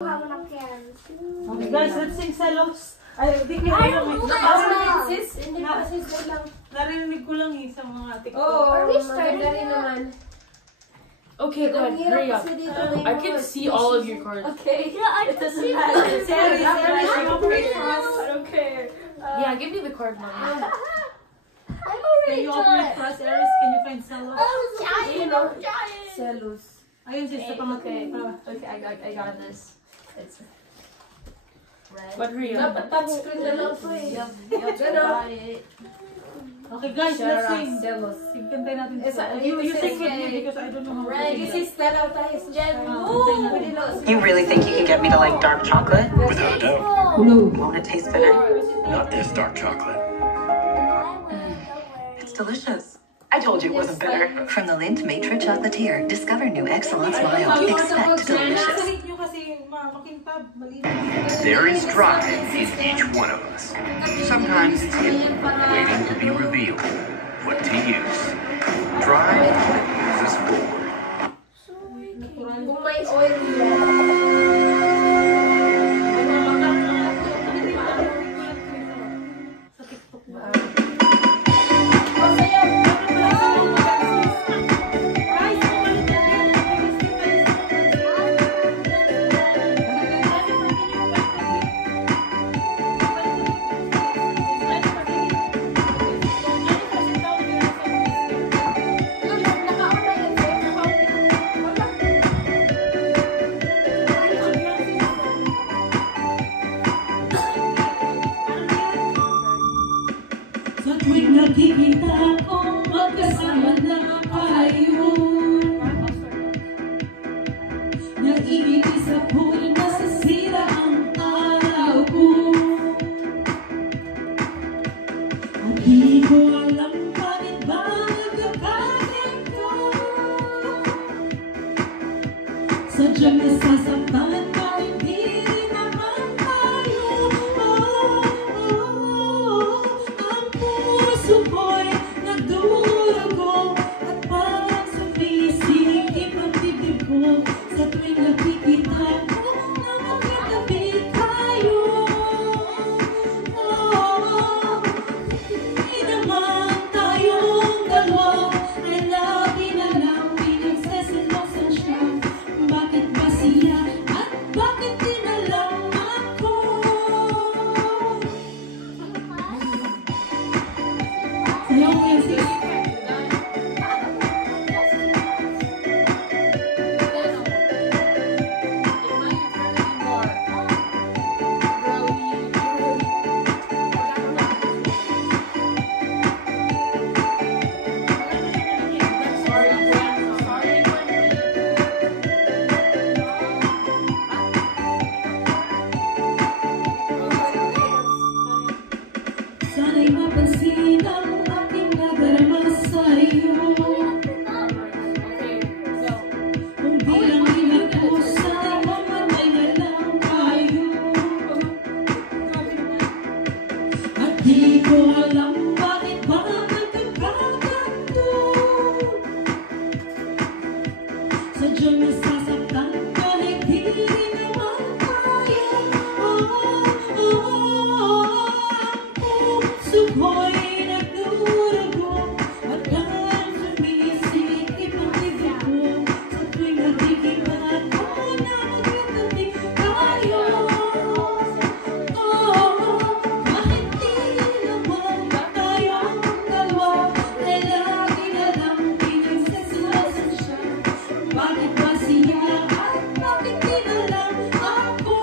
Okay guys, let's sing Celos. Ay, di ko lang. Sis, hindi pa sis lang. Narinig ko lang sa mga TikTok. Oh, maganda rin naman. Okay, go ahead. Hurry up. I can see all of your cards. Okay. Yeah, I can see that. Sorry, I'm afraid for us. I don't care. Yeah, give me the card, mommy. I'm Can already you open it done. for us, Eris? Can you find Celos? I'm giant. I'm giant. Celos. Ayun, sis, sa pangatay. Okay, I got this. It's red. But hurry up. Dapat touchscreen na lang to eh. Okay guys, let's sing. Celos. Sigkantay natin Eh, sa... sa- You ito sing si- with me because I don't know how to Red, sing. this is Stella tayo. You really think you can get me to like dark chocolate? Without a doubt. Won't it taste bitter? Not this dark chocolate. It's delicious. I told you it wasn't bitter. From the Lindt Maitre Chocolatier, discover new excellent smile. Expect delicious. Nyo kasi makintab, malinis. There is drive in each one of us. Sometimes it's hidden, waiting to be revealed. What to use. Drive moves us forward. Kung may oil yan. Sa tuwing nakikita ko, magkasama na tayo. Naiibig sa pool, nasasira ang araw ko. At di ko alam bakit ba nagkakaganito. Sadyang nasasaktan ka, hindi rin naman tayo. Ang puso ko'y nagdurugo at parang sumisikip ang dibdib ko. Sa tuwing nakikita ko na magkatabi tayo. Hindi naman tayong dalawa ay lagi na lang pinagseselosan siya. Bakit ba siya at bakit di na lang ako? Sayaw mo yan, sis. Sana'y mapansin ang aking nadarama sa'yo. Kung bilang ilang ko sa'y mamatay na lang tayo. At di ko alam bakit ba nagkakaganto. Sadyang nasasaktan ka, hindi rin naman tayo. Suko'y nagdurugo at parang sumisikip ang dibdib ko. Sa tuwing nakikita ko na magkatabi tayo. Bakit di naman tayong dalawa ay lagi na lang pinagseselosan siya? Bakit ba siya at bakit di na lang ako?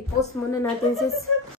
I-post muna natin sis.